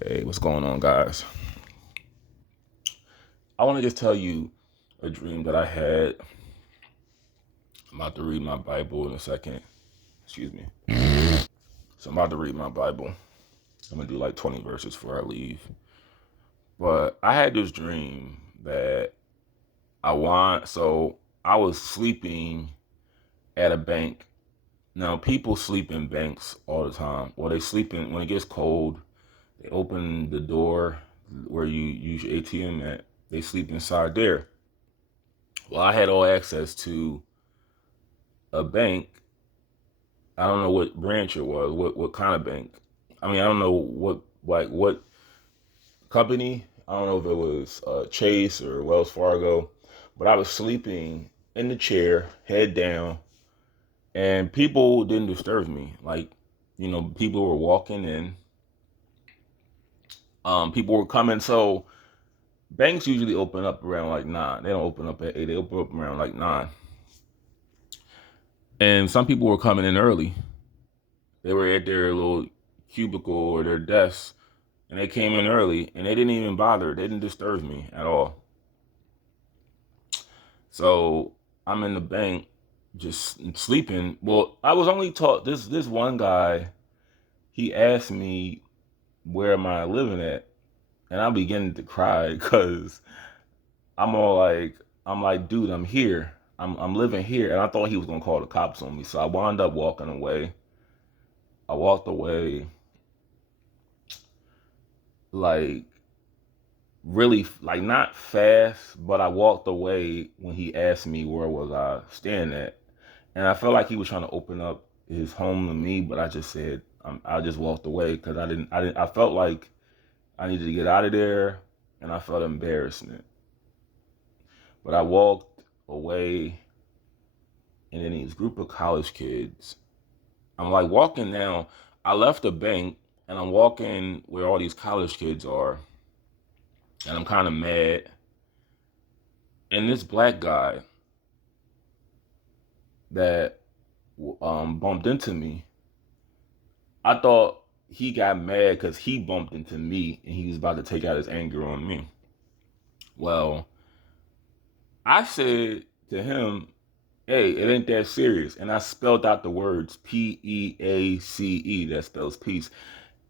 Hey, what's going on, guys? I want to just tell you a dream that I had. I'm about to read my Bible in a second. Excuse me. So I'm about to read my Bible. I'm going to do like 20 verses before I leave. But I had this dream that so I was sleeping at a bank. Now, people sleep in banks all the time. Well, they sleep in, when it gets cold, they open the door where you use your ATM at. They sleep inside there. Well, I had all access to a bank. I don't know what branch it was, what kind of bank. I mean, I don't know what company. I don't know if it was Chase or Wells Fargo, but I was sleeping in the chair, head down, and people didn't disturb me. Like, people were walking in, people were coming. So banks usually open up around like 9. They don't open up at 8. They open up around like 9. And some people were coming in early. They were at their little cubicle or their desk, and they came in early, and they didn't even bother. They didn't disturb me at all. So I'm in the bank just sleeping. Well, I was only taught this one guy. He asked me where am I living at, and I'm beginning to cry because I'm like, dude, I'm here. I'm living here, and I thought he was gonna call the cops on me. So I wound up walking away. I walked away like really, like, not fast, but I walked away when he asked me where was I staying at, and I felt like he was trying to open up his home to me, but I just said I just walked away because I felt like I needed to get out of there, and I felt embarrassment, but I walked away, and then these group of college kids. I'm like walking now. I left the bank and I'm walking where all these college kids are, and I'm kind of mad. And this black guy that bumped into me, I thought he got mad because he bumped into me and he was about to take out his anger on me. Well, I said to him, hey, it ain't that serious. And I spelled out the words Peace, that spells peace.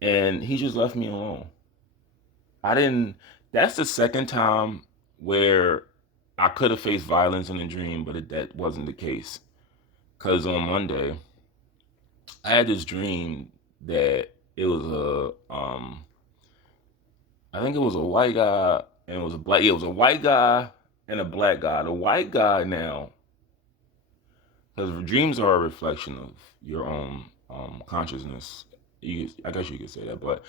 And he just left me alone. I didn't, that's the second time where I could have faced violence in a dream, but that wasn't the case. Because on Monday, I had this dream that it was I think it was a white guy and it was a black, yeah, it was a white guy and a black guy. The white guy now, because dreams are a reflection of your own consciousness. I guess you could say that, but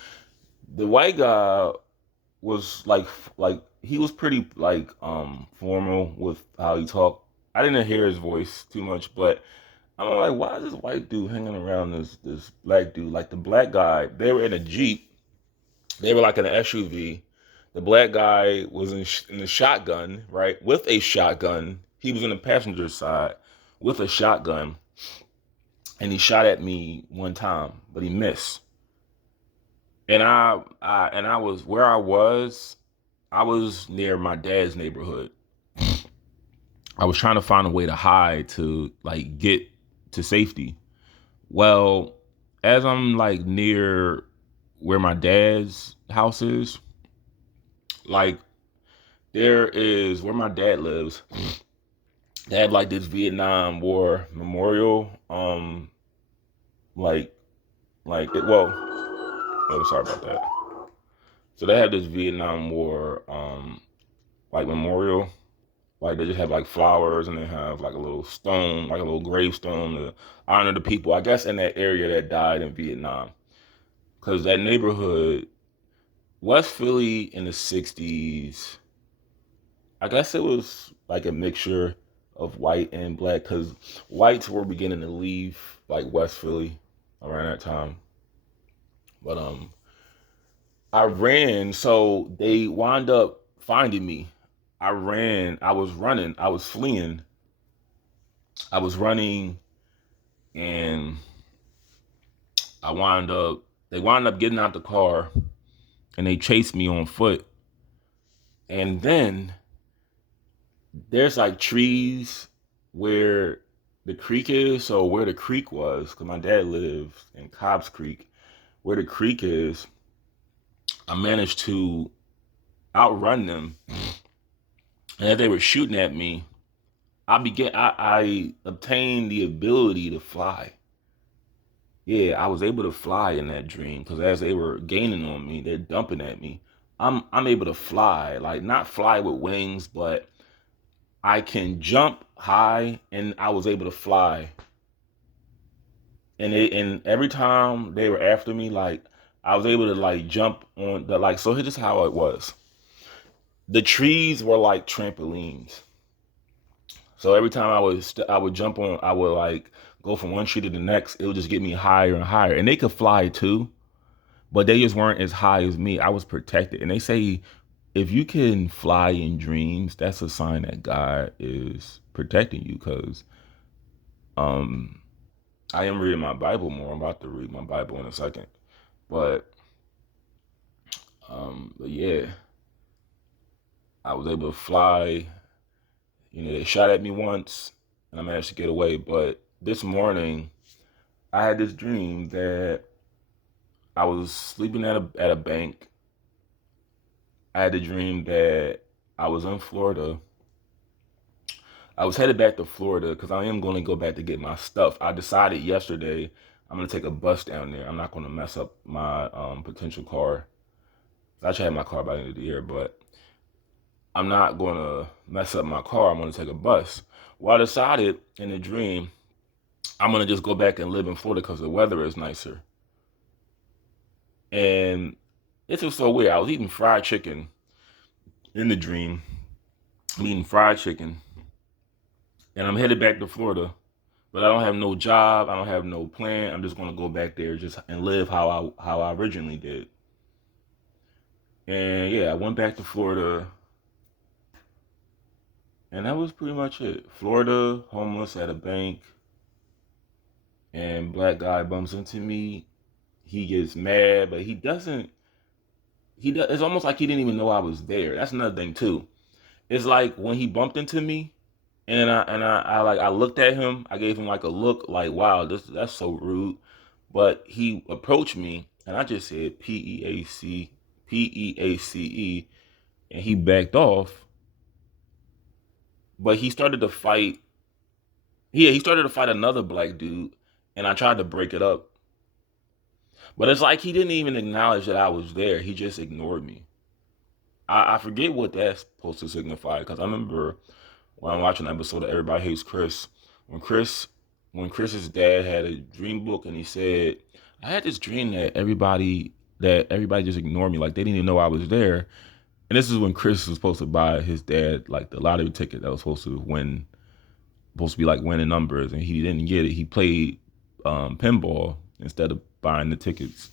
the white guy was like he was pretty like formal with how he talked. I didn't hear his voice too much, but I'm like, why is this white dude hanging around this black dude? Like the black guy, they were in a Jeep. They were like in an SUV. The black guy was in the shotgun, right? With a shotgun. He was in the passenger side with a shotgun, and he shot at me one time, but he missed. And I was where I was. I was near my dad's neighborhood. I was trying to find a way to hide to like get to safety. Well, as I'm like near where my dad's house is, like there is where my dad lives. They had like this Vietnam War memorial. Like well, oh, sorry about that. So they have this Vietnam War like memorial. Like they just have like flowers and they have like a little stone, like a little gravestone to honor the people, I guess, in that area that died in Vietnam. Because that neighborhood, West Philly in the 60s, I guess it was like a mixture of white and black because whites were beginning to leave like West Philly around that time. But I ran, so they wound up finding me. I ran, I was running, I was fleeing, I was running, and they wound up getting out the car, and they chased me on foot. And then there's like trees where the creek is. So where the creek was, because my dad lives in Cobbs Creek, where the creek is, I managed to outrun them. And as they were shooting at me, I obtained the ability to fly. Yeah, I was able to fly in that dream because as they were gaining on me, they're dumping at me. I'm able to fly, like not fly with wings, but I can jump high, and I was able to fly. And every time they were after me, like I was able to like jump on the like. So here's how it was. The trees were like trampolines. So every time I would jump on, I would like go from one tree to the next. It would just get me higher and higher. And they could fly too, but they just weren't as high as me. I was protected. And they say if you can fly in dreams, that's a sign that God is protecting you. Because um, I am reading my Bible more. I'm about to read my Bible in a second. But but yeah, I was able to fly. You know, they shot at me once, and I managed to get away. But this morning, I had this dream that I was sleeping at a bank. I had a dream that I was in Florida. I was headed back to Florida because I am going to go back to get my stuff. I decided yesterday I'm going to take a bus down there. I'm not going to mess up my potential car. I should have my car by the end of the year, but I'm not going to mess up my car. I'm going to take a bus. Well, I decided in the dream I'm going to just go back and live in Florida because the weather is nicer. And this was so weird. I was eating fried chicken in the dream. I'm eating fried chicken, and I'm headed back to Florida. But I don't have no job. I don't have no plan. I'm just gonna go back there just and live how I originally did. And yeah, I went back to Florida, and that was pretty much it. Florida, homeless at a bank, and black guy bumps into me. He gets mad, but he doesn't. He does. It's almost like he didn't even know I was there. That's another thing too. It's like when he bumped into me, and I looked at him. I gave him like a look, like wow, that's so rude. But he approached me, and I just said Peace, and he backed off. But he started to fight. Yeah, he started to fight another black dude, and I tried to break it up. But it's like he didn't even acknowledge that I was there. He just ignored me. I forget what that's supposed to signify because I remember when I'm watching an episode of Everybody Hates Chris, when Chris when Chris's dad had a dream book and he said, I had this dream that everybody just ignored me, like they didn't even know I was there. And this is when Chris was supposed to buy his dad like the lottery ticket that was supposed to be like winning numbers, and he didn't get it. He played pinball instead of buying the tickets.